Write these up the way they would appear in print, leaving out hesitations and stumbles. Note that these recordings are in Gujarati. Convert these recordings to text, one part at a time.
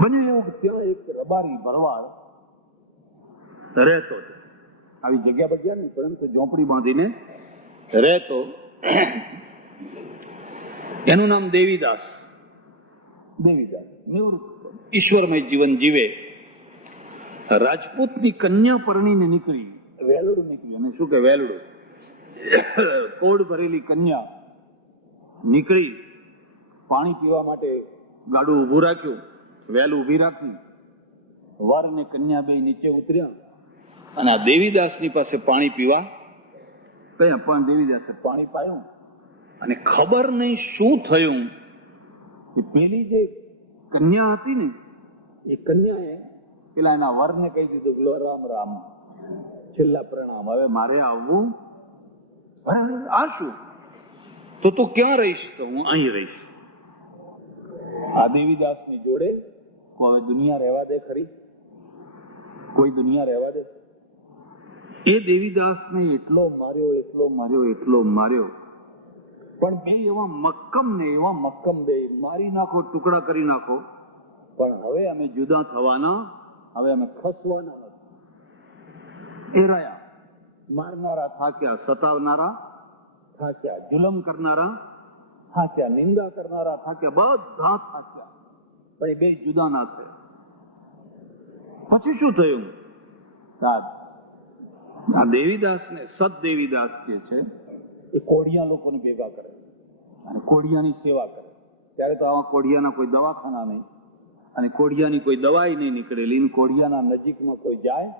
બન્યું એવું કે ત્યાં એક રબારી ભરવાડ રહેતો હતો. આવી જગ્યા બગ્યા નહીં, પરંતુ ઝોંપડી બાંધીને રહેતો. એનું નામ દેવીદાસ. દેવીદાસ નિવૃત્ત ઈશ્વરમય જીવન જીવે. રાજપૂતની કન્યા પરણીને નીકળી, વેલડું નીકળ્યું. અને શું કે વેલડું, કોડ ભરેલી કન્યા નીકળી. પાણી પીવા માટે ગાડું ઊભું રાખ્યું, વેલ ઊભી રાખી. વર ને કન્યા બે નીચે ઉતર્યા અને આ દેવીદાસની પાસે પાણી પીવા ગયા. પણ દેવીદાસે પાણી પાયું અને ખબર નહીં શું થયું કે પેલી જે કન્યા હતી ને, એ કન્યાએ પેલા એના વરને કહી દીધું, બોલો રામ રામ, છેલ્લા પ્રણામ, હવે મારે આવવું. આ શું? તો તું ક્યાં રહીશ? તો હું અહીં રહીશ. આ દેવીદાસની જોડે હવે દુનિયા રહેવા દે ખરી? કોઈ દુનિયા રહેવા દે? એ દેવીદાસને એટલો માર્યો, એટલો માર્યો, એટલો માર્યો. પણ બે એવા મક્કમ ને એવા મક્કમ, બે મારી નાખો, ટુકડા કરી નાખો, પણ હવે અમે જુદા થવાના, હવે અમે ખસવાના નથી. એ રહ્યા. મારનારા થાક્યા, સતાવનારા થાક્યા, જુલમ કરનારા થાક્યા, નિંદા કરનારા થાક્યા, બધા થાક્યા, પણ એ બે જુદા ના થયા. પછી શું થયું? આ દેવીદાસ ને સત દેવીદાસ જે છે એ કોડિયા લોકોને ભેગા કરે અને કોડિયાની સેવા કરે. ત્યારે તો આવા કોડિયાના કોઈ દવાખાના નહીં અને કોડિયાની કોઈ દવાઈ નહીં નીકળેલી. કોડિયાના નજીકમાં કોઈ જાય.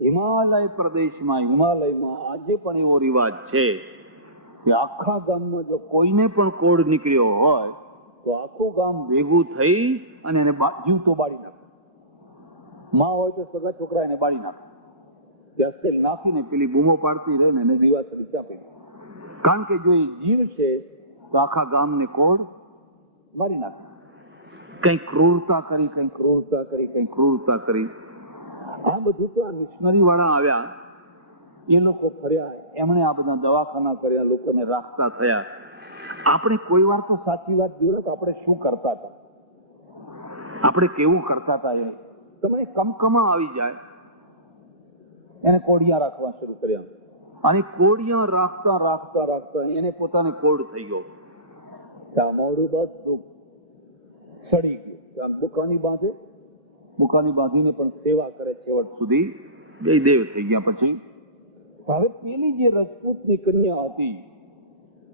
હિમાલય પ્રદેશમાં, હિમાલયમાં આજે પણ એવો રિવાજ છે કે આખા ગામમાં જો કોઈને પણ કોડ નીકળ્યો હોય તો આખું ગામ ભેગું થઈ અને એને જીવતો બાળી નાખે. માં હોય તો સગા છોકરા એને બાળી નાખે. ત્યાં તેલ નાખીને પેલી બૂમો પાડતી રહે ને એને દીવાસળી ચાપી. કારણ કે જો એ જીવ છે તો આખા ગામને કોડ મારી નાખે. કઈ ક્રૂરતા કરી, કઈ ક્રૂરતા કરી, કઈ ક્રૂરતા કરી. આ બધું તો આ મિશનરી વાળા આવ્યા, એ લોકો ફર્યા, એમણે આ બધા દવાખાના કર્યા, લોકોને રાખતા થયા. આપણે કોઈ વાર તો સાચી વાત જોયો તો આપણે શું કરતા હતા, આપણે કેવું કરતા હતા. એ તમે કમકમા આવી જાય, એને કોડિયા રાખવા શરૂ કર્યા અને કોડિયા રાખતા રાખતા રાખતા એને પોતાને કોડ થઈ ગયો. ત્યાં મોડું બધું સડી ગયું. ત્યાં બુકાની બાંધે, બુકાની બાંધીને પણ સેવા કરે, છેવટ સુધી બે દેવ થઈ ગયા. પછી હવે પેલી જે રજપૂતની કન્યા હતી,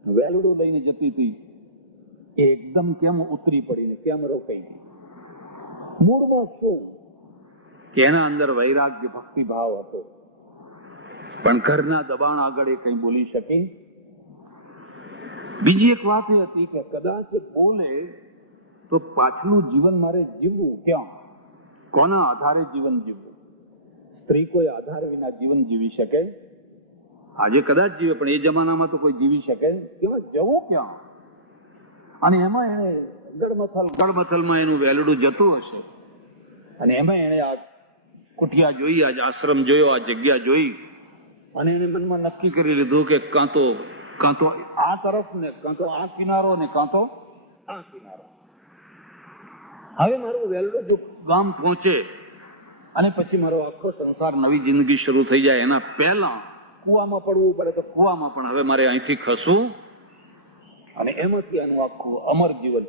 વેલડું લઈને જતી હતી, એ એકદમ કેમ ઉતરી પડીને કેમ રોકાઈ ગઈ? મૂળમાં શું કે એના અંદર વૈરાગ્ય, ભક્તિભાવ હતો, પણ ઘરના દબાણ આગળ એ કઈ બોલી શકી. બીજી એક વાત એ હતી કે કદાચ બોલે તો પાછલું જીવન મારે જીવવું ક્યાં? કોના આધારે જીવન જીવવું? સ્ત્રી કોઈ આધાર વિના જીવન જીવી શકે? આજે કદાચ જીવે, પણ એ જમાનામાં તો કોઈ જીવી શકે? ક્યાં જવું? ક્યાં? અને એમાં એને ગડમથલમાં એનું વેલડું જતું હશે અને એમાં એને આ કુટિયા જોઈ, આજ આશ્રમ જોયો, આ જગ્યા જોઈ અને એને મનમાં નક્કી કરી લીધું કે કાં તો આ તરફ ને કાં તો આ કિનારો ને કાં તો આ કિનારો. હવે મારું વેલડું જો ગામ પહોંચે અને પછી મારો આખો સંસાર, નવી જિંદગી શરૂ થઈ જાય, એના પહેલા કુવામાં પડવું પડે તો કુવામાં પણ હવે મારે અહીંથી ખસવું અને એમાંથી આનું આખું અમર જીવન.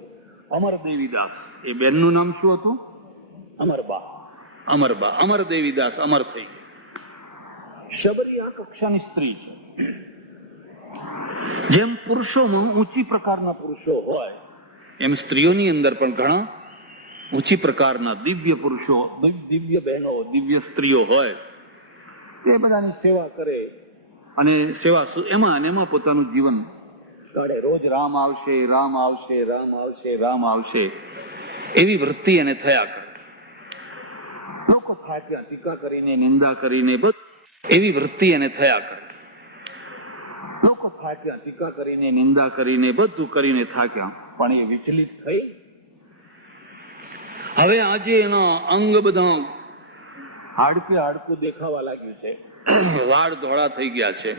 અમર દેવીદાસ, એ બેનનું નામ શું હતું? અમરબા. અમરબા, અમર દેવીદાસ અમર થઈ ગઈ. શબરી આ કક્ષાની સ્ત્રી છે. જેમ પુરુષોમાં ઊંચી પ્રકારના પુરુષો હોય એમ સ્ત્રીઓની અંદર પણ ઘણા ઊંચી પ્રકારના દિવ્ય પુરુષો, દિવ્ય બહેનો, દિવ્ય સ્ત્રીઓ હોય. તે બધાની સેવા કરે અને સેવા એમાં પોતાનું જીવન કાઢે. રોજ રામ આવશે, રામ આવશે, રામ આવશે, રામ આવશે, એવી વૃત્તિ એને થયા કરે. લોકો થાક્યા, ટીકા કરીને, નિંદા કરીને, એવી વૃત્તિ એને થયા કરે. લોકો થાક્યા, ટીકા કરીને, નિંદા કરીને, બધું કરીને થાક્યા, પણ એ વિચલિત થઈ. હવે આજે એના અંગ બધા હાડકું દેખાવા લાગ્યું છે, વાળ ધોળા થઈ ગયા છે,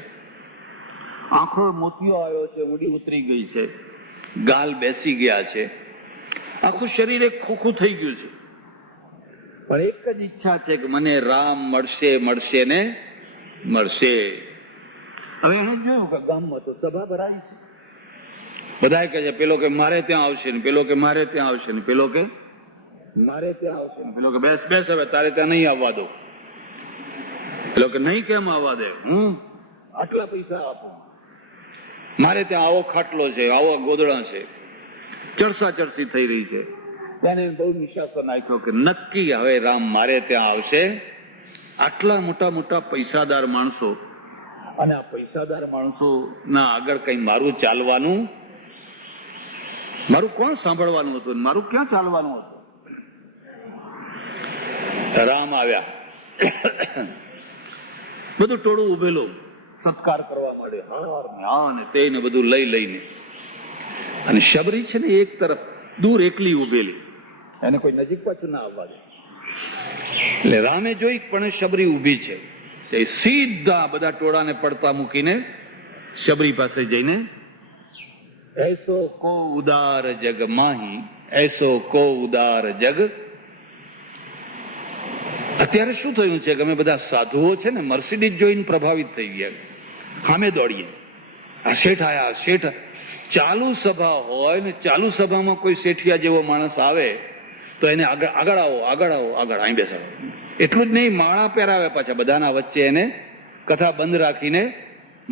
આંખો મોતિયો આવ્યો છે, ઊંડી ઉતરી ગઈ છે, ગાલ બેસી ગયા છે આખું શરીર એક ખોખું થઈ ગયું છે, પણ એક જ ઈચ્છા છે કે મને રામ મળશે મળશે ને મળશે. હવે એને જોયું કે ગામમાં તો સભા ભરાય છે, બધા કહે છે પેલો કે મારે ત્યાં આવશે ને પેલો કે મારે ત્યાં આવશે ને પેલો કે મારે ત્યાં આવશે ને પેલો કે બેસ બેસ હવે તારે ત્યાં નહીં આવવા દો. પેલો કે નહીં કેમ આવવા દે, હું આટલા પૈસા આપું, મારે ત્યાં આવો ખાટલો છે, આવો ગોદડા છે, ચરસા ચરસી થઈ રહી છે. તેને બહુ નિશાસો નાખ્યો કે નક્કી હવે રામ મારે ત્યાં આવશે. આટલા મોટા મોટા પૈસાદાર માણસો, અને આ પૈસાદાર માણસો ના આગળ કઈ મારું ચાલવાનું, મારું કોણ સાંભળવાનું હતું, મારું ક્યાં ચાલવાનું હતું. રામ આવ્યા, બધું ટોળું ઉભેલું સત્કાર કરવા માંડે, હાર ને આ ને તે ને બધું લઈ લઈને. અને શબરી છે ને એક તરફ દૂર એકલી ઉભેલી, એને કોઈ નજીક પાછું ના આવવા દે. એટલે રામે જોઈ પણ શબરી ઉભી છે, તે સીધા બધા ટોળાને પડતા મૂકીને શબરી પાસે જઈને એસો કો ઉદાર જગ માહી, એસો કો ઉદાર જગ. અત્યારે શું થયું છે કે અમે બધા સાધુઓ છે ને મર્સિડીઝ જોઈને પ્રભાવિત થઈ ગયા, સામે દોડીએ. આ શેઠ આયા, શેઠ. ચાલુ સભા હોય ને ચાલુ સભામાં કોઈ શેઠિયા જેવો માણસ આવે તો એને આગળ આગળ આવો, આગળ આવો, આગળ અહીં બેસાડો. એટલું જ નહીં, માળા પહેરાવે પાછા બધાના વચ્ચે, એને કથા બંધ રાખીને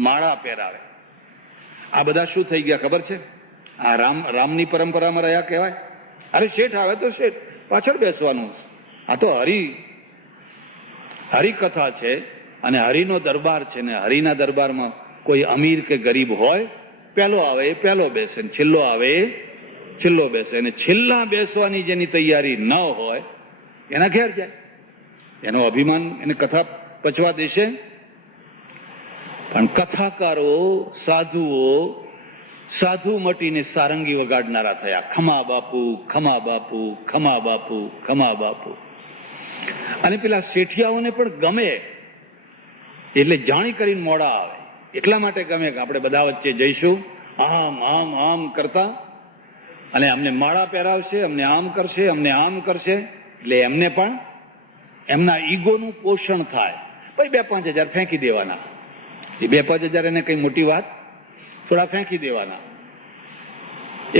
માળા પહેરાવે. આ બધા શું થઈ ગયા ખબર છે? આ રામની પરંપરામાં રહ્યા કહેવાય. અરે શેઠ આવે તો શેઠ પાછળ બેસવાનું. આ તો હરિકથા છે અને હરિનો દરબાર છે ને હરિના દરબારમાં કોઈ અમીર કે ગરીબ હોય, પહેલો આવે એ પહેલો બેસે, છેલ્લો આવે એ છેલ્લો બેસે. અને છેલ્લા બેસવાની જેની તૈયારી ન હોય એના ઘેર જાય. એનો અભિમાન એને કથા પચવા દેશે. પણ કથાકારો, સાધુઓ, સાધુ મટીને સારંગી વગાડનારા થયા. ખમા બાપુ, ખમા બાપુ, ખમા બાપુ, ખમા બાપુ. અને પેલા શેઠિયાઓને પણ ગમે, એટલે જાણી કરીને મોડા આવે. એટલા માટે ગમે કે આપણે બધા વચ્ચે જઈશું, આમ આમ આમ કરતા, અને અમને માળા પહેરાવશે, અમને આમ કરશે, અમને આમ કરશે. એટલે એમને પણ એમના ઈગોનું પોષણ થાય. પછી 2-5 હજાર ફેંકી દેવાના. એ 2-5 હજાર એને કઈ મોટી વાત, થોડા ફેંકી દેવાના.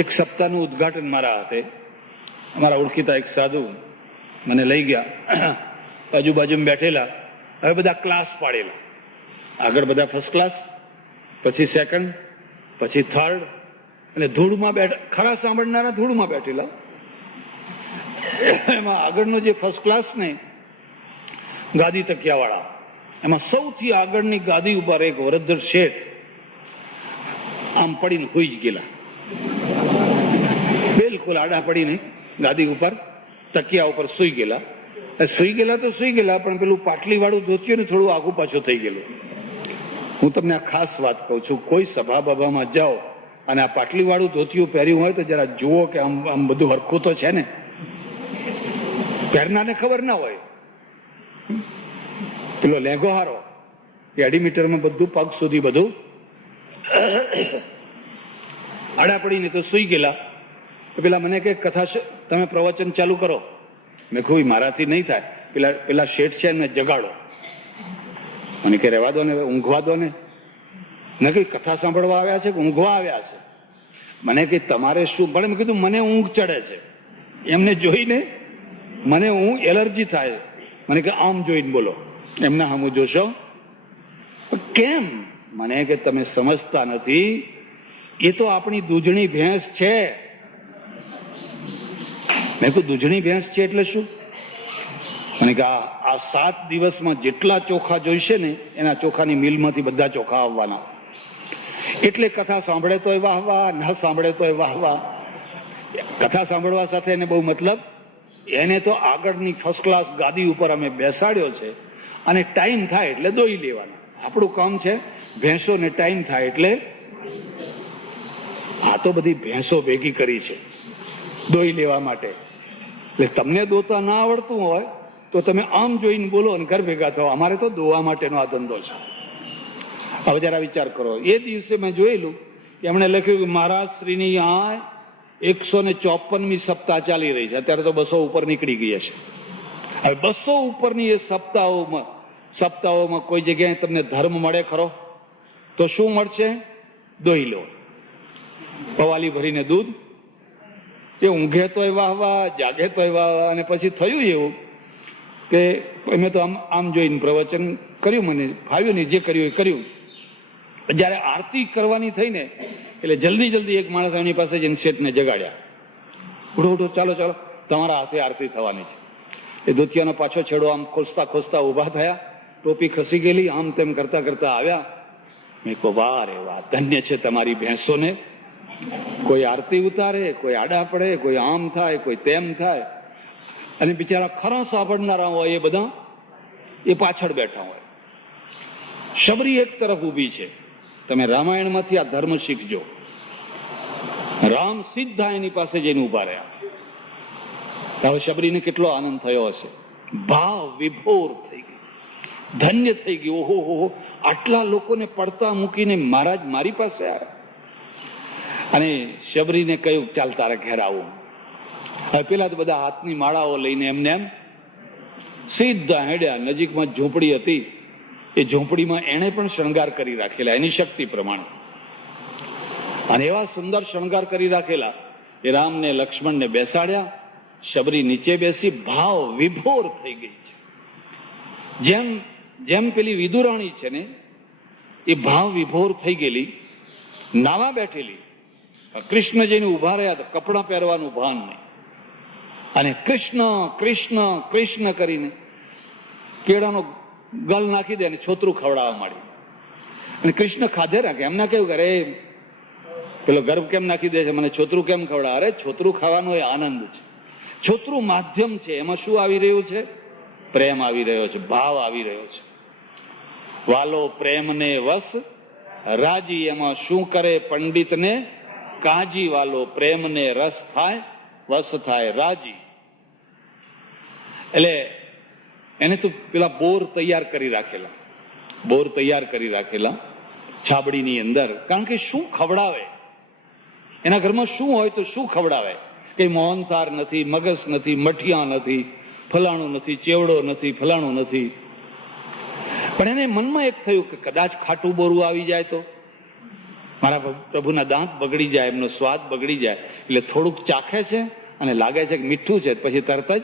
એક સપ્તાહનું ઉદઘાટન મારા હાથે, અમારા ઓળખીતા એક સાધુ મને લઈ ગયા. આજુબાજુમાં બેઠેલા, હવે બધા ક્લાસ પાડેલા. આગળ બધા ફર્સ્ટ ક્લાસ, પછી સેકન્ડ, પછી થર્ડ, અને ધૂળમાં બેઠા, ખરા સાંભળનારા ધૂળમાં બેઠેલા. એમાં આગળનો જે ફર્સ્ટ ક્લાસ ને ગાદી તકિયાવાળા, એમાં સૌથી આગળની ગાદી ઉપર એક વૃદ્ધ શેઠ આમ પડીને સુઈ જ ગયેલા, બિલકુલ આડા પડીને ગાદી ઉપર તકિયા ઉપર સુઈ ગયેલા. સુઈ ગયેલા તો સુઈ ગયેલા, પણ પેલું પાટલી વાળું ધોતિયું ને થોડું આગું પાછું થઈ ગયેલું. હું તમને આ ખાસ વાત કહું છું, કોઈ સભા બભામાં જાઓ અને આ પાટલી વાળું ધોતિયું પહેર્યું હોય તો જરા જુઓ કે આમ આમ બધું હરખું તો છે ને. પહેરનારને ખબર ના હોય. પેલો લેંઘો હારો કે 2.5 મીટરમાં બધું પગ સુધી બધું આડા પડીને તો સુઈ ગયેલા. પેલા મને કે કથા તમે પ્રવચન ચાલુ કરો. મેં કહ્યું મારાથી નહીં થાય, પેલા શેઠ છે એમને જગાડો. મને કે રહેવા દો ને, ઊંઘવા દો ને. મેં કહ્યું કથા સાંભળવા આવ્યા છે કે ઊંઘવા આવ્યા છે? મને કે તમારે શું પડે? મેં કીધું મને ઊંઘ ચડે છે, એમને જોઈને મને ઊંઘ એલર્જી થાય. મને કે આમ જોઈને બોલો, એમના સામું જોશો. કેમ? મને કે તમે સમજતા નથી, એ તો આપણી દૂધણી ભેંસ છે. મેં કહ્યું દૂધણી ભેંસ છે એટલે શું? મને કે આ 7 દિવસમાં જેટલા ચોખા જોઈશે ને એના ચોખાની મિલમાંથી બધા ચોખા આવવાના. એટલે કથા સાંભળે તોય વાહ વાહ, ન સાંભળે તોય વાહ વાહ. કથા સાંભળવા સાથે એને બહુ મતલબ. એને તો આગળની ફર્સ્ટ ક્લાસ ગાદી ઉપર અમે બેસાડ્યો છે, અને ટાઈમ થાય એટલે દોઈ લેવાના. આપણું કામ છે ભેંસોને ટાઈમ થાય એટલે. આ તો બધી ભેંસો ભેગી કરી છે દોઈ લેવા માટે. એટલે તમને દોતા ના આવડતું હોય તો તમે આમ જોઈને બોલો અને ઘર ભેગા થાઓ. અમારે તો દોવા માટેનો આ ધંધો છે. હવે જરા વિચાર કરો, એ દિવસે મેં જોયેલું કે એમણે લખ્યું કે મહારાજ શ્રીની આ 154મી સપ્તાહ ચાલી રહી છે. અત્યારે તો 200 ઉપર નીકળી ગઈ છે. હવે 200 ઉપરની એ સપ્તાહોમાં કોઈ જગ્યાએ તમને ધર્મ મળે ખરો? તો શું મળશે? દોહી લો, પવાલી ભરીને દૂધ. એ ઊંઘે તોય વાહ વાહ, જાગે તોય વાહ વાહ. અને પછી થયું એવું કે મેં તો આમ જોઈને પ્રવચન કર્યું, મને ફાવ્યું નહીં, જે કર્યું એ કર્યું. જયારે આરતી કરવાની થઈ ને એટલે જલ્દી એક માણસ એની પાસે જઈને શેઠને જગાડ્યા. ઉઠો ચાલો તમારા હાથે આરતી થવાની છે. એ ધોતિયાનો પાછો છેડો આમ ખોસતા ઉભા થયા, ટોપી ખસી ગયેલી, આમ તેમ કરતા આવ્યા. મેં કહો વાહ રે વાહ, ધન્ય છે તમારી ભેંસોને. કોઈ આરતી ઉતારે, કોઈ આડા પડે, કોઈ આમ થાય, કોઈ તેમ થાય. અને બિચારા ખરા સાંભળનારા હોય એ બધા એ પાછળ બેઠા હોય. શબરી એક તરફ ઊભી છે. તમે રામાયણમાંથી આ ધર્મ શીખજો. રામ સીધા એની પાસે જઈને ઉભા રહ્યા. હવે શબરીને કેટલો આનંદ થયો હશે, ભાવ વિભોર થઈ ગઈ, ધન્ય થઈ ગઈ. ઓહો, આટલા લોકોને પડતા મૂકીને મહારાજ મારી પાસે આવ્યા. અને શબરીને કહ્યું ચાલ તારે ઘેર આવું. હવે પેલા તો બધા હાથની માળાઓ લઈને એમ સીધા હેડ્યા. નજીકમાં ઝૂંપડી હતી, એ ઝૂંપડીમાં એણે પણ શણગાર કરી રાખેલા એની શક્તિ પ્રમાણે. અને એવા સુંદર શણગાર કરી રાખેલા એ રામને લક્ષ્મણને બેસાડ્યા. શબરી નીચે બેસી ભાવ વિભોર થઈ ગઈ છે. જેમ પેલી વિદુરાણી છે ને એ ભાવ વિભોર થઈ ગયેલી, નાવા બેઠેલી. કૃષ્ણ જઈને ઉભા રહ્યા તો કપડાં પહેરવાનું ભાન નહીં. અને કૃષ્ણ કરીને કેળાનો ગલ નાખી દે અને છોતરું ખવડાવવા માંડી. અને કૃષ્ણ ખાધે રાખે. એમને કેવું કરે, પેલો ગર્ભ કેમ નાખી દે છે, મને છોતરું કેમ ખવડાવે? અરે છોતરું ખાવાનો એ આનંદ છે. છોતરું માધ્યમ છે. એમાં શું આવી રહ્યું છે? પ્રેમ આવી રહ્યો છે, ભાવ આવી રહ્યો છે. વાલો પ્રેમને વસ રાજી, એમાં શું કરે પંડિતને કાજી. વાલો પ્રેમને રસ થાય, વસ થાય રાજી. એટલે એને તો પેલા બોર તૈયાર કરી રાખેલા છાબડીની અંદર. કારણ કે શું ખવડાવે? એના ઘરમાં શું હોય તો શું ખવડાવે? કઈ મોહનથાર નથી, મગસ નથી, મઠિયા નથી, ફલાણું નથી, ચેવડો નથી, ફલાણું નથી. પણ એને મનમાં એક થયું કે કદાચ ખાટું બોરું આવી જાય તો મારા પ્રભુના દાંત બગડી જાય, એમનો સ્વાદ બગડી જાય. એટલે થોડુંક ચાખે છે અને લાગે છે કે મીઠું છે, પછી તરત જ.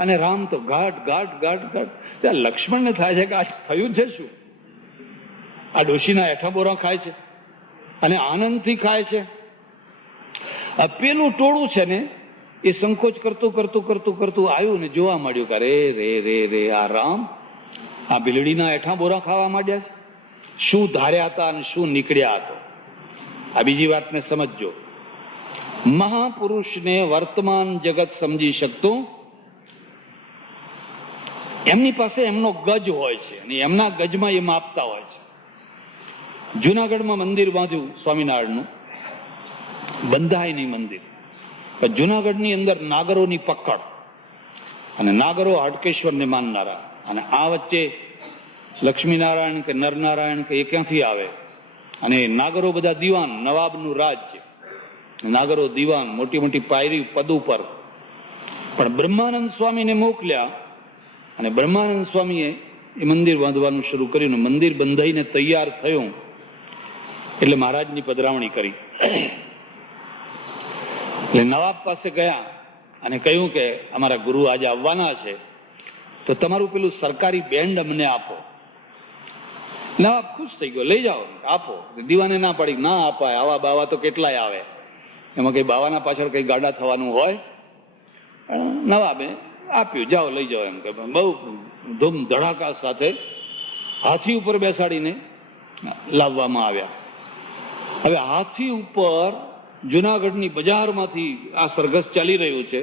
અને રામ તો ઘાટ. ત્યાં લક્ષ્મણને થાય છે કે આ થયું છે શું? આ ડોશીના એઠા બોરા ખાય છે અને આનંદથી ખાય છે. પેલું ટોળું છે ને એ સંકોચ કરતું આવ્યું ને જોવા માંડ્યું કે રે આ રામ આ બિલડીના એઠા બોરા ખાવા માંડ્યા છે. શું ધાર્યા હતા અને શું નીકળ્યા હતો. આ બીજી વાતને સમજજો. મહાપુરુષને વર્તમાન જગત સમજી શકતું, એમની પાસે એમનો ગજ હોય છે અને એમના ગજમાં એ માપતા હોય છે. જુનાગઢમાં મંદિર બાંધ્યું સ્વામિનારાયણનું, બંધાય નહીં મંદિર. જુનાગઢની અંદર નાગરોની પકડ, અને નાગરો હાટકેશ્વરને માનનારા, અને આ વચ્ચે લક્ષ્મીનારાયણ કે નરનારાયણ કે એ ક્યાંથી આવે. અને નાગરો બધા દીવાન, નવાબનું રાજ્ય. નાગરો દીવાન, મોટી પાયરી પદ ઉપર. પણ બ્રહ્માનંદ સ્વામીને મોકલ્યા અને બ્રહ્માનંદ સ્વામીએ એ મંદિર બાંધવાનું શરૂ કર્યું. મંદિર બંધાઈને તૈયાર થયું એટલે મહારાજની પધરાવણી કરી. એટલે નવાબ પાસે ગયા અને કહ્યું કે અમારા ગુરુ આજે આવવાના છે, તો તમારું પેલું સરકારી બેન્ડ અમને આપો. નવાબ ખુશ થઈ ગયો, લઈ જાઓ, આપો. દીવાને ના પાડી, ના અપાય, આવા બાવા તો કેટલાય આવે, એમાં કઈ બાવાના પાછળ કઈ ગાડા થવાનું હોય. નવાબે આપ્યું, જાઓ લઈ જાઓ એમ કે. બહુ ધૂમ ધડાકા સાથે હાથી ઉપર બેસાડીને લાવવામાં આવ્યા. હવે હાથી ઉપર જુનાગઢની બજારમાંથી આ સરઘસ ચાલી રહ્યું છે.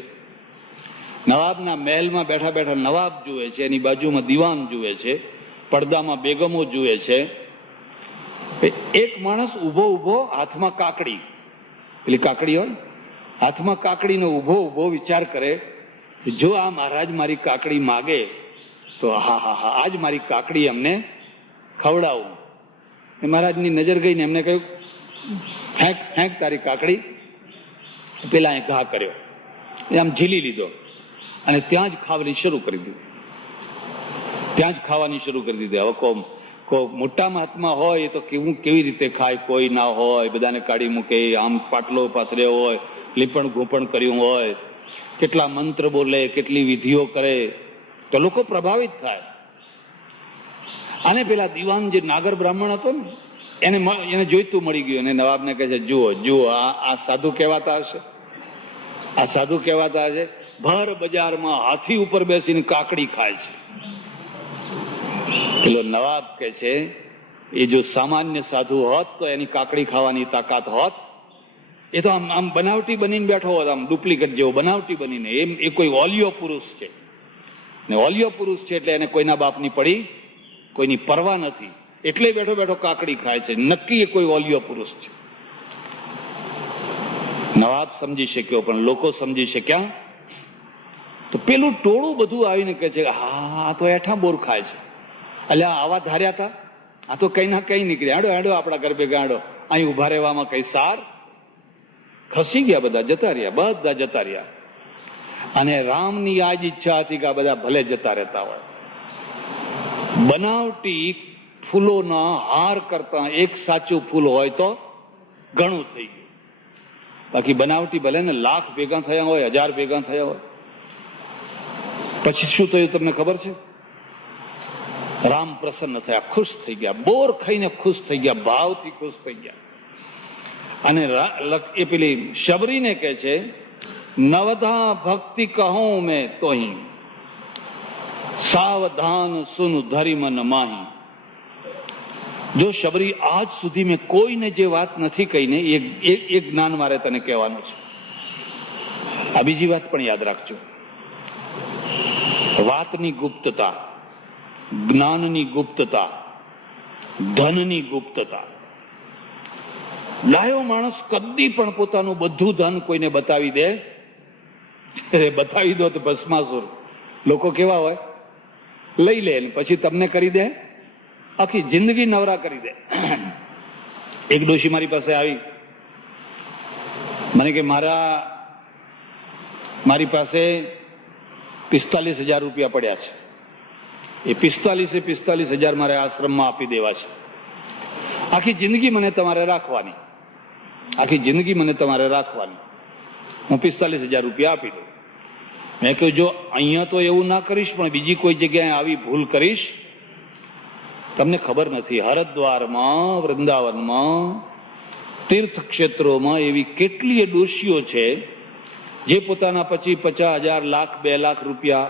નવાબના મહેલમાં બેઠા નવાબ જુએ છે, એની બાજુમાં દીવાન જુએ છે, પડદામાં બેગમો જુએ છે. એક માણસ ઊભો હાથમાં કાકડી, પેલી કાકડી હોય, હાથમાં કાકડીનો ઊભો વિચાર કરે, જો આ મહારાજ મારી કાકડી માગે તો હા આજ મારી કાકડી અમને ખવડાવું. મહારાજની નજર ગઈને એમને કહ્યું, ફેંક તારી કાકડી. પેલા એ ઘા કર્યો, આમ ઝીલી લીધો અને ત્યાં જ ખાવાની શરૂ કરી દીધી, ત્યાં જ ખાવાની શરૂ કરી દીધી. હવે કો મોટા મહાત્મા હોય એ તો કેવી રીતે ખાય, કોઈ ના હોય, બધાને કાઢી મૂકે, આમ પાટલો પાથર્યો હોય, લીપણ ઘૂંપણ કર્યું હોય, કેટલા મંત્ર બોલે, કેટલી વિધિઓ કરે, તો લોકો પ્રભાવિત થાય. અને પેલા દિવાન જે નાગર બ્રાહ્મણ હતો ને એને જોઈતું મળી ગયું અને નવાબને કહે છે, જુઓ આ સાધુ કહેવાતા હશે, આ સાધુ કહેવાતા હશે. ભર બજારમાં હાથી ઉપર બેસીને કાકડી ખાય છે. પેલો નવાબ કે છે, એ જો સામાન્ય સાધુ હોત તો એની કાકડી ખાવાની તાકાત હોત. એ તો આમ બનાવટી બનીને બેઠો હોત, આમ ડુપ્લિકેટ જેવો બનાવટી બનીને. એ કોઈ ઓલિયો પુરુષ છે ને, ઓલિયો પુરુષ છે એટલે એને કોઈના બાપની પડી, કોઈની પરવા નથી, એટલે બેઠો બેઠો કાકડી ખાય છે. નક્કી એ કોઈ ઓલિયો પુરુષ છે. નવાબ સમજી શક્યો, પણ લોકો સમજી શક્યા. તો પેલું ટોળું બધું આવીને કહે છે, હા તો એઠા બોર ખાય છે, અલ્યા આવા ધાર્યા હતા, આ તો કઈ ના કઈ નીકળે, હાડો આપણા ઘર ભેગા હાડો, અહીં ઉભા રહેવામાં કઈ સાર. ખસી ગયા, બધા જતા રહ્યા. અને રામની આ જ ઈચ્છા હતી કે આ બધા ભલે જતા રહેતા હોય. બનાવટી ફૂલોના હાર કરતા એક સાચું ફૂલ હોય તો ઘણું થઈ ગયું. બાકી બનાવટી ભલે ને લાખ ભેગા થયા હોય, 1000 ભેગા થયા હોય, પછી શું થયું તમને ખબર છે? રામ પ્રસન્ન થયા, ખુશ થઈ ગયા, બોર ખાઈને ખુશ થઈ ગયા, ભાવથી ખુશ થઈ ગયા. અને એ પેલી શબરીને કહે છે, નવધા ભક્તિ કહું મેં તોહી, સાવધાન સુન ધરી મન માહી. જો શબરી, આજ સુધી મેં કોઈને જે વાત નથી કહીને એ જ્ઞાન મારે તને કહેવાનું છે. આ બીજી વાત પણ યાદ રાખજો. વાતની ગુપ્તતા, જ્ઞાનની ગુપ્તતા, ધનની ગુપ્તતા. ડાયો માણસ કદી પણ પોતાનું બધું ધન કોઈને બતાવી દે, બતાવી દો તો ભસ્માસુર. લોકો કેવા હોય, લઈ લે પછી તમને કરી દે, આખી જિંદગી નવરા કરી દે. એક ડોશી મારી પાસે આવી, મને કે મારી પાસે 45,000 રૂપિયા પડ્યા છે, એ 45,000 મારે આશ્રમમાં આપી દેવા છે. આખી જિંદગી મને તમારે રાખવાની, હું 45,000 રૂપિયા આપી દઉં. મેં કહ્યું, જો અહીંયા તો એવું ના કરીશ, પણ બીજી કોઈ જગ્યાએ આવી ભૂલ કરીશ, તમને ખબર નથી, હરિદ્વારમાં, વૃંદાવનમાં, તીર્થ ક્ષેત્રોમાં એવી કેટલીય ડોશીઓ છે જે પોતાના 50,000, લાખ, 2 લાખ રૂપિયા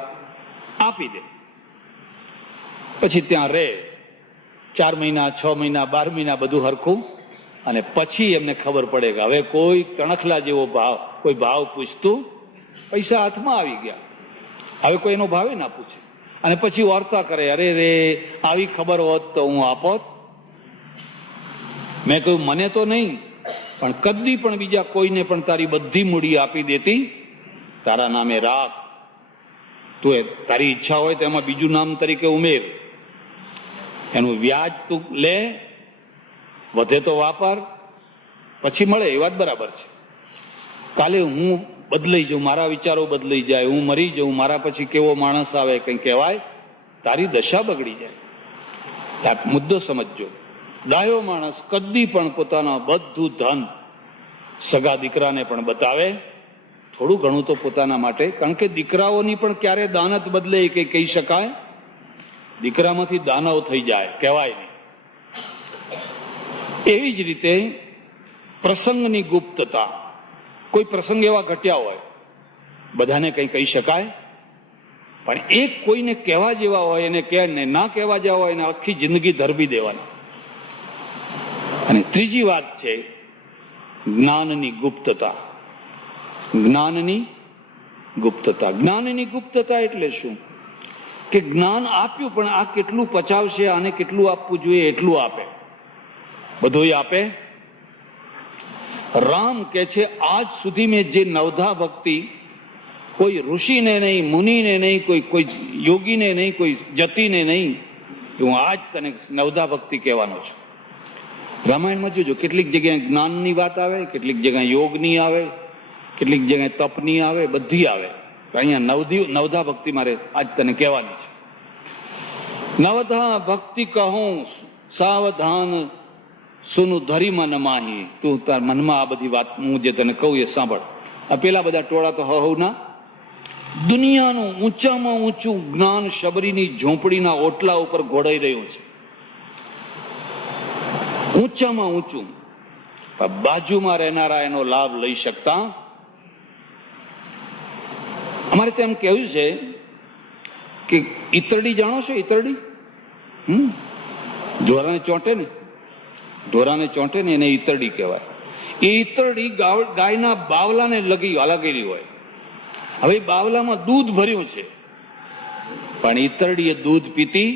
આપી દે, પછી ત્યાં રહે 4 મહિના, 6 મહિના, 12 મહિના, બધું હરખું. અને પછી એમને ખબર પડે કે હવે કોઈ કણખલા જેવો કોઈ ભાવ પૂછતું, પૈસા હાથમાં આવી ગયા, હવે કોઈ એનો ભાવે ના પૂછે. અને પછી વાર્તા કરે, અરે રે આવી ખબર હોત તો હું આપોત. મેં કહ્યું, મને તો નહીં, પણ કદી પણ બીજા કોઈને પણ તારી બધી મૂડી આપી દેતી, તારા નામે રાખ. તું તારી ઈચ્છા હોય તો એમાં બીજું નામ તરીકે ઉમેર, એનું વ્યાજ તું લે, વધે તો વાપર, પછી મળે એ વાત બરાબર છે. કાલે હું બદલાઈ જાઉં, મારા વિચારો બદલાઈ જાય, હું મરી જાઉં, મારા પછી કેવો માણસ આવે કંઈ કહેવાય, તારી દશા બગડી જાય. આ મુદ્દો સમજજો. ડાયો માણસ કદી પણ પોતાના બધું ધન સગા દીકરાને પણ બતાવે, થોડું ઘણું તો પોતાના માટે, કારણ કે દીકરાઓની પણ ક્યારે દાનત બદલે એ કંઈ કહી શકાય? દીકરામાંથી દાનવ થઈ જાય, કહેવાય નહીં. એવી જ રીતે પ્રસંગની ગુપ્તતા. કોઈ પ્રસંગ એવા ઘટ્યા હોય, બધાને કંઈ કહી શકાય, પણ એક કોઈને કહેવા જેવા હોય એને કહે, ને ના કહેવા જેવા હોય એને આખી જિંદગી ધરબી દેવાની. અને ત્રીજી વાત છે જ્ઞાનની ગુપ્તતા. જ્ઞાનની ગુપ્તતા એટલે શું? કે જ્ઞાન આપ્યું, પણ આ કેટલું પચાવશે, આને કેટલું આપવું જોઈએ એટલું આપે, બધું આપે. રામ કે છે, આજ સુધી મેં જે નવધા ભક્તિ કોઈ ઋષિને નહીં, મુનિને નહીં, કોઈ યોગીને નહીં, કોઈ જતીને નહીં, હું આજ તને નવધા ભક્તિ કહેવાનો છું. રામાયણમાં જોજો કેટલીક જગ્યાએ જ્ઞાનની વાત આવે, કેટલીક જગ્યાએ યોગની આવે, કેટલીક જગ્યાએ તપની આવે, બધી આવે. અહીંયા નવધા ભક્તિ મારે આજ તને કહેવાની છે. નવધા ભક્તિ કહું સાવધાન સુનું ધરી મન માહી. તું તાર મનમાં આ બધી વાત હું જે તને કહું એ સાંભળ. આ પેલા બધા ટોળા તો હવના દુનિયાનું ઊંચામાં ઊંચું જ્ઞાન શબરીની ઝોંપડીના ઓટલા ઉપર ઘોડાઈ રહ્યું છે. ઊંચામાં ઊંચું. બાજુમાં રહેનારા એનો લાભ લઈ શકતા. અમારે તેમ કેવું છે કે ઈતરડી જાણો છો? ઈતરડી ઢોરાને ચોંટે ને, ઢોરાને ચોંટે ને એને ઈતરડી કહેવાય. એ ઈતરડી ગાયના બાવલાને લગેલી હોય. હવે બાવલામાં દૂધ ભર્યું છે, પણ ઈતરડી એ દૂધ પીતી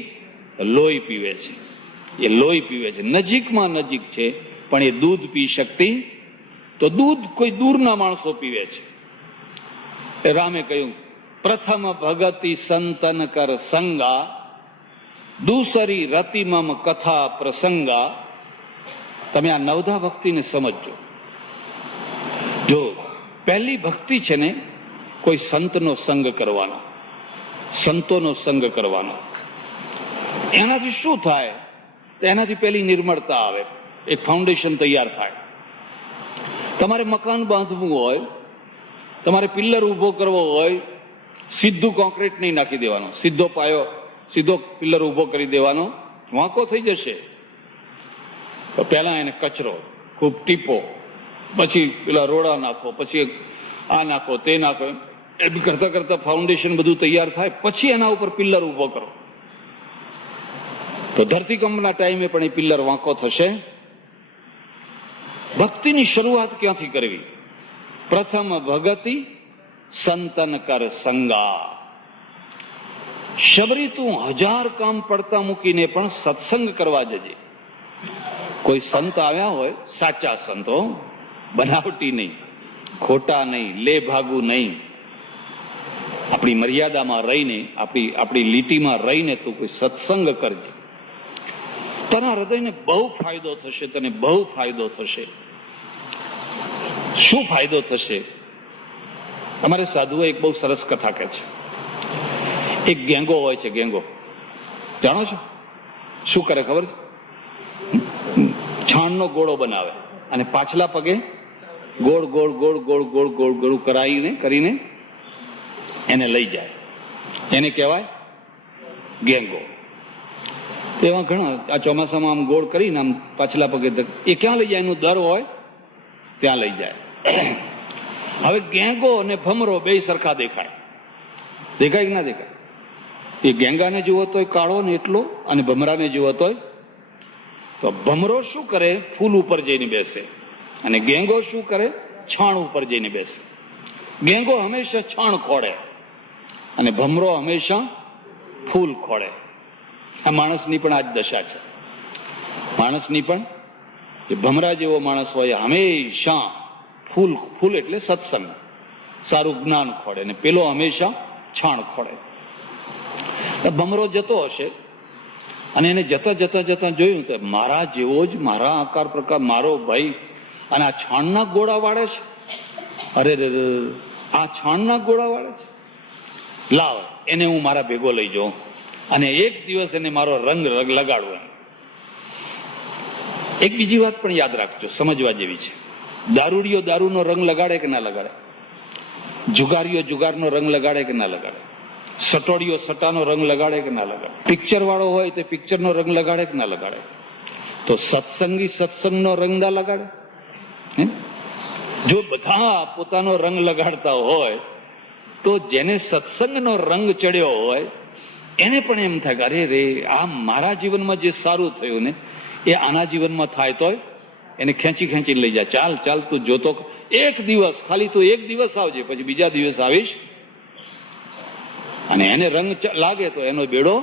લોહી પીવે છે. એ લોહી પીવે છે, નજીકમાં નજીક છે, પણ એ દૂધ પી શકતી તો દૂધ કોઈ દૂરના માણસો પીવે છે. રામે કહ્યું પ્રથમ ભગતિ સંતન કર સંગા દૂસરી રતિમમ કથા પ્રસંગા. તમે આ નવધા ભક્તિને સમજજો. જો પહેલી ભક્તિ છે ને કોઈ સંતનો સંગ કરવાનો, સંતોનો સંગ કરવાનો. એનાથી શું થાય? એનાથી પહેલી નિર્મળતા આવે, એક ફાઉન્ડેશન તૈયાર થાય. તમારે મકાન બાંધવું હોય, તમારે પિલ્લર ઉભો કરવો હોય, સીધું કોન્ક્રીટ નહીં નાખી દેવાનો, સીધો પાયો, સીધો પિલ્લર ઉભો કરી દેવાનો, વાંકો થઈ જશે. તો પહેલા એને કચરો ખૂબ ટીપો, પછી પેલા રોડા નાખો, પછી આ નાખો, તે નાખો. એ કરતા કરતા ફાઉન્ડેશન બધું તૈયાર થાય, પછી એના ઉપર પિલ્લર ઉભો કરો. તો ધરતીકંપના ટાઈમે પણ એ પિલ્લર વાંકો થશે. ભક્તિની શરૂઆત ક્યાંથી કરવી? પ્રથમ ભગતિ સંતન કર સંગા. શબરી તું 1000 કામ પડતા મૂકીને પણ સત્સંગ કરવા જજે. કોઈ સંત આવ્યા હોય, સાચા સંતો, બનાવટી નહીં, ખોટા નહીં, લે ભાગું નહીં, આપણી મર્યાદામાં રહીને, આપણી લીટીમાં રહીને તું કોઈ સત્સંગ કરજે. તારા હૃદયને બહુ ફાયદો થશે, તને બહુ ફાયદો થશે. શું ફાયદો થશે? અમારે સાધુઓ એક બહુ સરસ કથા કહે છે. એક ગેંગો હોય છે, ગેંગો જાણો છો? શું કરે ખબર છે? છાણનો ગોળો બનાવે અને પાછલા પગે ગોળ ગોળ ગોળ ગોળ ગોળ ગોળ ગોળ કરીને એને લઈ જાય. એને કહેવાય ગેંગો. એવા ઘણા આ ચોમાસામાં આમ ગોળ કરીને આમ પાછલા પગે એ ક્યાં લઈ જાય? એનું દર હોય ત્યાં લઈ જાય. હવે ગેંગો અને ભમરો બે સરખા દેખાય. દેખાય કે ના દેખાય? એ ગેંગાને જુઓ તોય કાળો ને એટલો, અને ભમરાને જુઓ તોય. તો ભમરો શું કરે? ફૂલ ઉપર જઈને બેસે. અને ગેંગો શું કરે? છાણ ઉપર જઈને બેસે. ગેંગો હંમેશા છાણ ખોડે અને ભમરો હંમેશા ફૂલ ખોડે. આ માણસની પણ આ જ દશા છે. માણસની પણ જે ભમરા જેવો માણસ હોય હંમેશા ફૂલ એટલે સત્સંગ, સારું જ્ઞાન ખોડે, અને પેલો હંમેશા છાણ ખોડે. ભમરો જતો હશે અને એને જતા જતા જતા જોયું તો મારા જેવો જ, મારા આકાર પ્રકાર, મારો ભાઈ, અને આ છાણના ગોળા વાળે છે. અરે આ છાણના ગોળા વાળે છે. લાવ એને હું મારા ભેગો લઈ જાઉં અને એક દિવસ એને મારો રંગ લગાડવો. એક બીજી વાત પણ યાદ રાખજો, સમજવા જેવી છે. દારૂડિયો દારૂનો રંગ લગાડે કે ના લગાડે? જુગારીઓ જુગારનો રંગ લગાડે કે ના લગાડે? સટોડિયો સટ્ટાનો રંગ લગાડે કે ના લગાડે? પિક્ચર વાળો હોય તો પિક્ચરનો રંગ લગાડે કે ના લગાડે? તો સત્સંગી સત્સંગનો રંગ ના લગાડે? જો બધા પોતાનો રંગ લગાડતા હોય તો જેને સત્સંગનો રંગ ચડ્યો હોય એને પણ એમ થાય કે અરે રે, આ મારા જીવનમાં જે સારું થયું ને એ આના જીવનમાં થાય તોય એને ખેંચી ખેંચીને લઈ જાય. ચાલ ચાલ તું જોતો, એક દિવસ ખાલી તું એક દિવસ આવજે, પછી બીજા દિવસ આવીશ. અને એને રંગ લાગે તો એનો બેડો.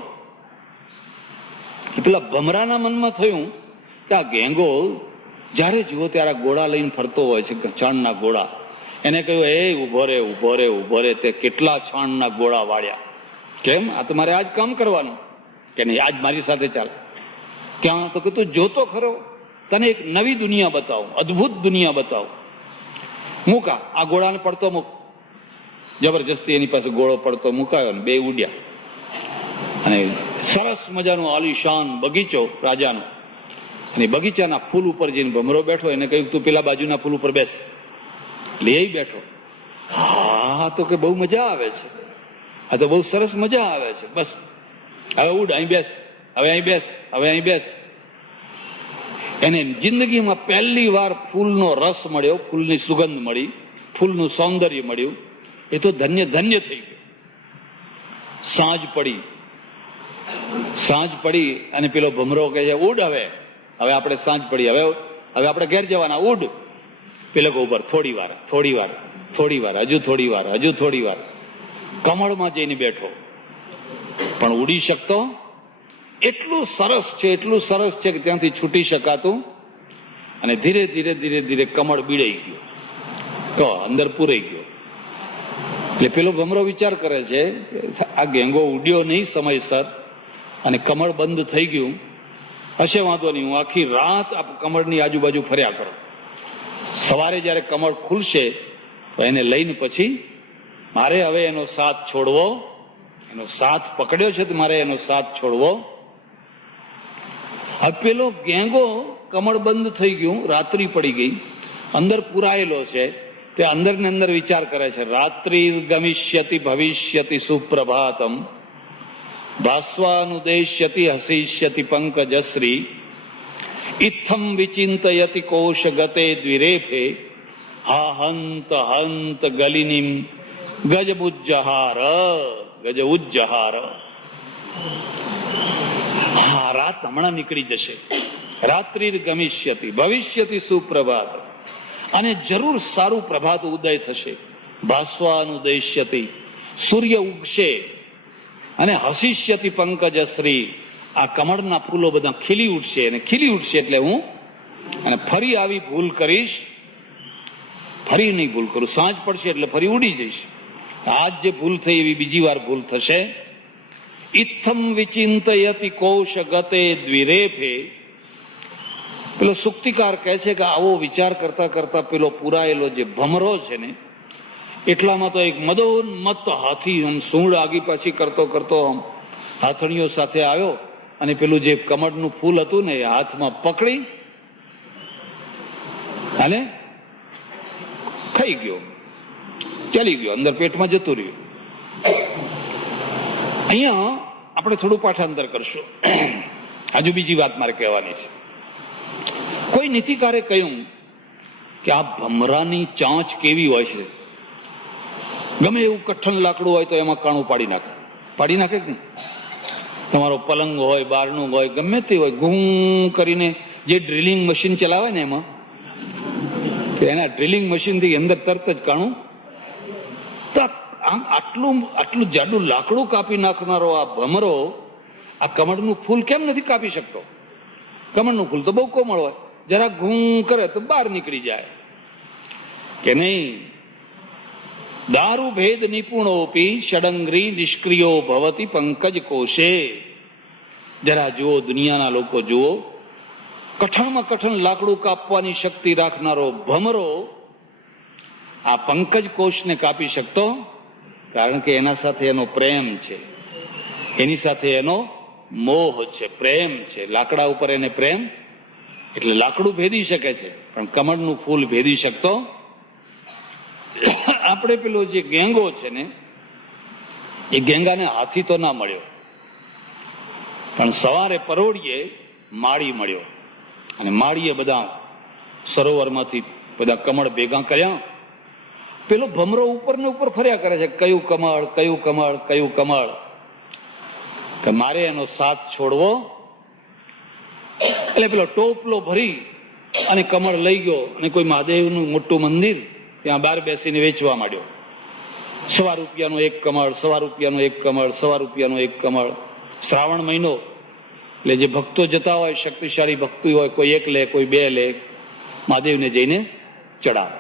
પેલા ભમરાના મનમાં થયું કે આ ગેંગો જયારે જુઓ ત્યારે ગોળા લઈને ફરતો હોય છે, છાણના ગોળા. એને કહ્યું, એ ઉભો રે ઉભો રે ઉભો રે, તે કેટલા છાણના ગોળા વાળ્યા. કેમ? આ તમારે આજ કામ કરવાનું કે નહીં? આજ મારી સાથે ચાલ. ક્યાં? તો કે તું જોતો ખરો, તને એક નવી દુનિયા બતાવું, અદ્ભુત દુનિયા બતાવું. મૂકા, આ ગોળાને પડતો મૂક. જબરજસ્તી એની પાસે ગોળો પડતો મુકાયો ને બે ઉડ્યા. અને સરસ મજાનો આલીશાન બગીચો રાજાનો, અને બગીચાના ફૂલ ઉપર જઈને ભમરો બેઠો. એને કહ્યું તું પેલા બાજુના ફૂલ ઉપર બેસ. એટલે એ બેઠો. હા, તો કે બહુ મજા આવે છે, આ તો બહુ સરસ મજા આવે છે, બસ હવે ઉડ, અહીં બેસ, હવે અહીં બેસ, હવે અહીં બેસ. એને જિંદગીમાં પહેલી વાર ફૂલનો રસ મળ્યો, ફૂલની સુગંધ મળી, ફૂલનું સૌંદર્ય મળ્યું. એ તો ધન્ય ધન્ય થઈ ગયું. સાંજ પડી અને પેલો ભમરો કહે છે ઉડ, હવે આપણે સાંજ પડી, હવે આપણે ઘેર જવાના, ઉડ. પેલો કહે ઉપર, થોડી વાર, હજુ થોડી વાર. કમળમાં જઈને બેઠો, પણ ઉડી શકતો. એટલું સરસ છે કે ત્યાંથી છૂટી શકાતું. અને ધીરે ધીરે કમળ બીડાઈ ગયું, તો અંદર પૂરાઈ ગયો. એટલે પેલો ભમરો વિચાર કરે છે આ ગેંગો ઉડ્યો નહીં સમયસર અને કમળ બંધ થઈ ગયું હશે, વાંધો નહીં, હું આખી રાત આ કમળની આજુબાજુ ફર્યા કરો. સવારે જયારે કમળ ખુલશે તો એને લઈને પછી મારે હવે એનો સાથ છોડવો, એનો સાથ પકડ્યો છે તો મારે એનો સાથ છોડવો. હવે પેલો ગેંગો કમળ બંધ થઈ ગયું, રાત્રિ પડી ગઈ, અંદર પુરાયેલો છે. તે અંદર ને અંદર વિચાર કરે છે, રાત્રિ ગમિષ્યતિ ભવિષ્યતિ સુપ્રભાતમ ભાસ્વાનુદેશ્યતિ હસિષ્યતિ પંકજશ્રી ઇત્થમ વિચિંતયતિ કોશ ગતે દ્વિરેફે હા હંત હંત ગલિનીમ ગજ ઉજ્જહાર. હા, રાત હમણાં નીકળી જશે. રાત્રિ ગમિષ્યતિ ભવિષ્યતિ સુપ્રભાત, અને જરૂર સારું પ્રભાત ઉદય થશે. ભાસ્વાનુદેશ્યતિ, સૂર્ય ઉગશે. અને હસિષ્યતિ પંકજશ્રી, આ કમળના ફૂલો બધા ખીલી ઉઠશે. અને ખીલી ઉઠશે એટલે હું અને ફરી આવી ભૂલ કરીશ, ફરી નહીં ભૂલ કરું. સાંજ પડશે એટલે ફરી ઉડી જઈશ. આજ જે ભૂલ થઈ એવી બીજી વાર ભૂલ થશે. ઇત્થમ વિચિંતયતિ કોશ ગતે દ્વિરેફે. પેલો સુક્તિકાર કહે છે કે આવો વિચાર કરતા કરતા પેલો પુરાયેલો જે ભમરો છે ને, એટલામાં તો એક મદોન્મત્ત હાથી સૂંઢ આગી પાછી કરતો હાથણીઓ સાથે આવ્યો અને પેલું જે કમળનું ફૂલ હતું ને એ હાથમાં પકડી અને ખાઈ ગયો, ચાલી ગયો, અંદર પેટમાં જતું રહ્યું. અહીંયા આપણે થોડું પાઠાંતર કરશું. હજુ બીજી વાત મારે કહેવાની છે. કોઈ નીતિકારે કહ્યું કે આ ભમરાની ચાંચ કેવી હોય છે, ગમે એવું કઠણ લાકડું હોય તો એમાં કાણું પાડી નાખે કે નહીં. તમારો પલંગ હોય, બારણું હોય, ગમે તે હોય, ઘૂં કરીને જે ડ્રિલિંગ મશીન ચલાવે ને એમાં, એના ડ્રિલિંગ મશીનથી અંદર તરત જ કાણું. આટલું જાડું લાકડું કાપી નાખનારો આ ભમરો આ કમળનું ફૂલ કેમ નથી કાપી શકતો? કમળનું ફૂલ તો બહુ કોમળ હોય, જરા ઘૂં કરે તો બહાર નીકળી જાય કે નહીં. દારૂ ભેદ નિપુણોપી ષડંગ્રી નિષ્ક્રિયો ભવતી પંકજ કોશે. જરા જુઓ, દુનિયાના લોકો જુઓ, કઠણમાં કઠણ લાકડું કાપવાની શક્તિ રાખનારો ભમરો આ પંકજ કોષને કાપી શકતો, કારણ કે એના સાથે એનો પ્રેમ છે, એની સાથે એનો મોહ છે, પ્રેમ છે. લાકડા ઉપર એને પ્રેમ, એટલે લાકડું ભેદી શકે છે પણ કમળનું ફૂલ ભેદી શકતો. આપણે પેલો જે ગેંગો છે ને, એ ગેંગાને હાથી તો ના મળ્યો, પણ સવારે પરોઢીએ માળી મળ્યો. અને માળીએ બધા સરોવરમાંથી બધા કમળ ભેગા કર્યા. પેલો ભમરો ઉપર ને ઉપર ફર્યા કરે છે, કયું કમળ, કયું કમળ, કયું કમળ, કે મારે એનો સાથ છોડવો. એટલે પેલો ટોપલો ભરી અને કમળ લઈ ગયો અને કોઈ મહાદેવનું મોટું મંદિર ત્યાં બહાર બેસીને વેચવા માંડ્યો. ₹1 એક કમળ, ₹1 એક કમળ, ₹1 એક કમળ. શ્રાવણ મહિનો એટલે જે ભક્તો જતા હોય, શક્તિશાળી ભક્તિ હોય, કોઈ એક લે, કોઈ બે લે, મહાદેવને જઈને ચડાવે.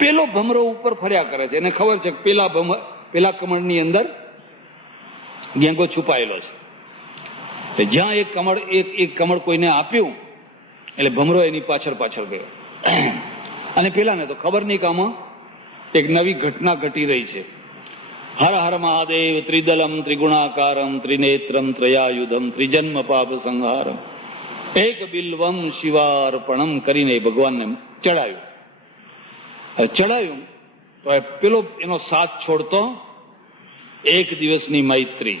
પેલો ભમરો ઉપર ફર્યા કરે છે, એને ખબર છે કે પેલા કમળની અંદર ગેંગો છુપાયેલો છે. જ્યાં એક કમળ કોઈને આપ્યું એટલે ભમરો એની પાછળ ગયો. અને પેલાને તો ખબર નહીં કે આમાં એક નવી ઘટના ઘટી રહી છે. હર હર મહાદેવ ત્રિદલમ ત્રિગુણાકારમ ત્રિનેત્રમ ત્રયાયુધમ ત્રિજન્મ પાપ સંહારમ એક બિલ્વમ શિવાર્પણમ કરીને ભગવાનને ચડાવ્યું તો પેલો એનો સાથ છોડતો. એક દિવસની મૈત્રી,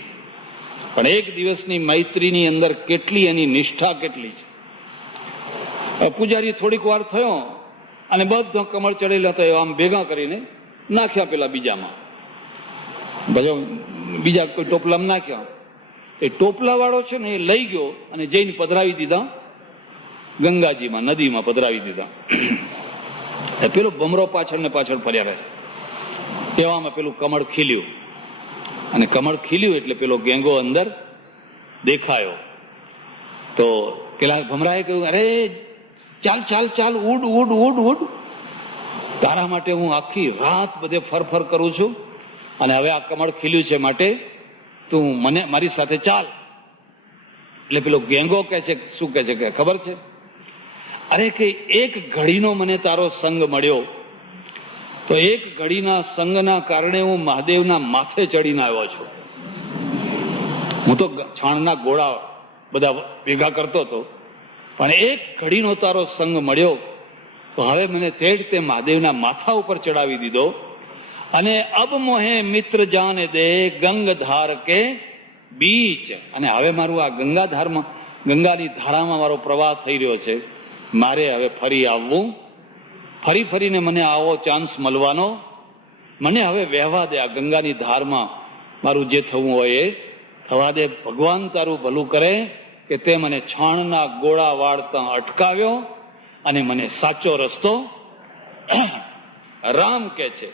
પણ એક દિવસની મૈત્રીની અંદર કેટલી એની નિષ્ઠા કેટલી છે. પૂજારી થોડીક વાર થયો અને બધો કમળ ચડેલા હતા આમ ભેગા કરીને નાખ્યા પેલા બીજામાં, બીજા કોઈ ટોપલામાં નાખ્યા. એ ટોપલા વાળો છે ને એ લઈ ગયો અને જઈને પધરાવી દીધા ગંગાજીમાં, નદીમાં પધરાવી દીધા. પેલો ભમરો પાછળ ને પાછળ ફર્યા રહે. એવામાં પેલું કમળ ખીલ્યું, અને કમળ ખીલ્યું એટલે પેલો ગેંગો અંદર દેખાયો. તો પેલા ભમરાએ કહ્યું, અરે ચાલ ચાલ ચાલ, ઉડ ઉડ ઉડ ઉડ, તારા માટે હું આખી રાત બધે ફરફર કરું છું અને હવે આ કમળ ખીલ્યું છે માટે તું મને મારી સાથે ચાલ. એટલે પેલો ગેંગો કહે છે, શું કહે છે કે ખબર છે, અરે કે એક ઘડીનો મને તારો સંગ મળ્યો, તો એક ઘડીના સંગના કારણે હું મહાદેવના માથે ચડીને આવ્યો છું. હું તો છાણના ગોળા બધા ભેગા કરતો હતો, પણ એક ઘડીનો તારો સંગ મળ્યો તો હવે મને તે મહાદેવના માથા ઉપર ચડાવી દીધો. અને અબ મોહે મિત્ર જાને દે ગંગધાર કે બીચ, અને હવે મારું આ ગંગાધારમાં, ગંગાની ધારામાં મારો પ્રવાહ થઈ રહ્યો છે. મારે હવે ફરી આવવું, ફરીને મને આવો ચાન્સ મળવાનો, મને હવે વહેવા દે. આ ગંગાની ધારમાં મારું જે થવું હોય એ થવા દે. ભગવાન તારું ભલું કરે કે તે મને છાણના ગોળા વાળતા અટકાવ્યો અને મને સાચો રસ્તો. રામ કે છે,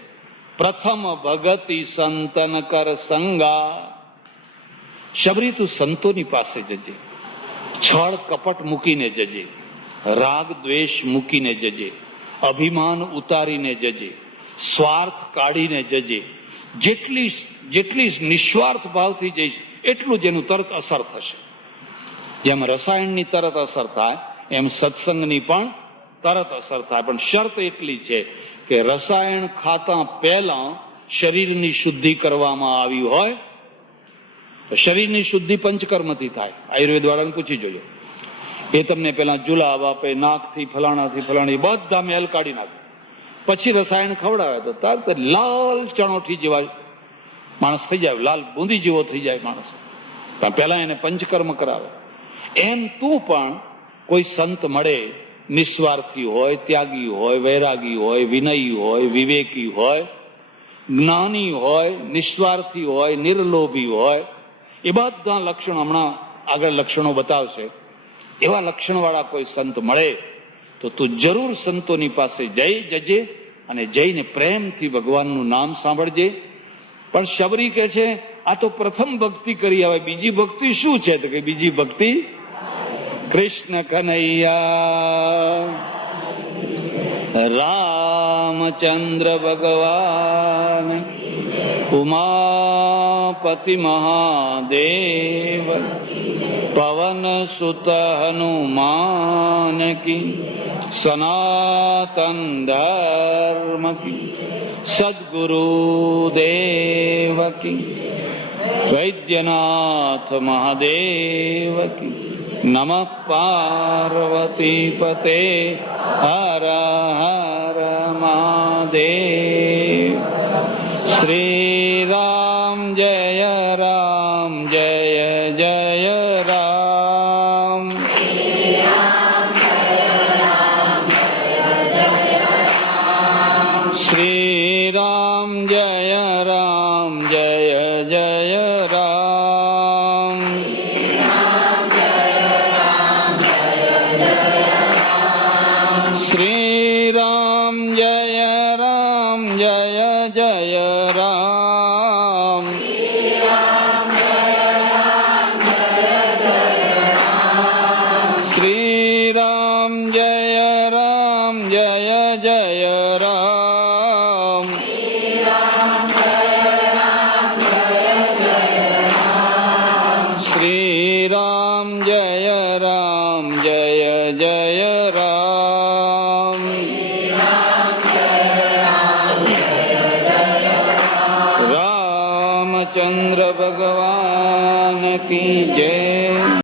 પ્રથમ ભગતિ સંતન કર સંગા. શબરી તું સંતોની પાસે જજે, છળ કપટ મૂકીને જજે, રાગ દ્વેષ મૂકીને જજે, અભિમાન ઉતારીને જજે, સ્વાર્થ કાઢીને જજે. જેટલી નિસ્વાર્થ ભાવથી જઈશ એટલું જ એનું તરત અસર થશે. જેમ રસાયણની તરત અસર થાય એમ સત્સંગની પણ તરત અસર થાય. પણ શરત એટલી છે કે રસાયણ ખાતા પહેલા શરીરની શુદ્ધિ કરવામાં આવી હોય તો શરીરની શુદ્ધિ પંચકર્મથી થાય. આયુર્વેદ વાળાને પૂછી જોજો, એ તમને પેલા જુલાબ આપે, નાકથી ફલાણાથી ફલાણી બધા મેલ કાઢી નાખે, પછી રસાયણ ખવડાવે તો તરત લાલ ચણોઠી જેવા માણસ થઈ જાય, લાલ બુંદી જેવો થઈ જાય માણસ. પહેલા એને પંચકર્મ કરાવે. એમ તું પણ કોઈ સંત મળે, નિસ્વાર્થી હોય, ત્યાગી હોય, વૈરાગી હોય, વિનયી હોય, વિવેકી હોય, જ્ઞાની હોય, નિસ્વાર્થી હોય, નિર્લોભી હોય, એ બધા લક્ષણો હમણાં આગળ લક્ષણો બતાવશે. એવા લક્ષણવાળા કોઈ સંત મળે તો તું જરૂર સંતોની પાસે જજે અને જઈને પ્રેમથી ભગવાનનું નામ સાંભળજે. પણ શબરી કહે છે, આ તો પ્રથમ ભક્તિ કરી, હવે બીજી ભક્તિ શું છે? તો કે બીજી ભક્તિ કૃષ્ણ કનૈયા રામચંદ્ર ભગવાન ઉમાપતિ મહાદેવ પવન સુત હનુમાન કી સનાતન ધર્મ કી સદગુરુદેવ કી વૈદ્યનાથ મહાદેવ કી નમઃ પાર્વતી પતે હર હર મહાદેવ. શ્રી રામ જય રામ જય જય રામ. શ્રી રામ જય રામ જય જય રામ. શ્રી રામ જય રામ જય જય રામ. શ્રી રામ જય રામ જય જય રામ. શ્રી રામ જય રામ જય જય રામ. ભગવાન કી જય.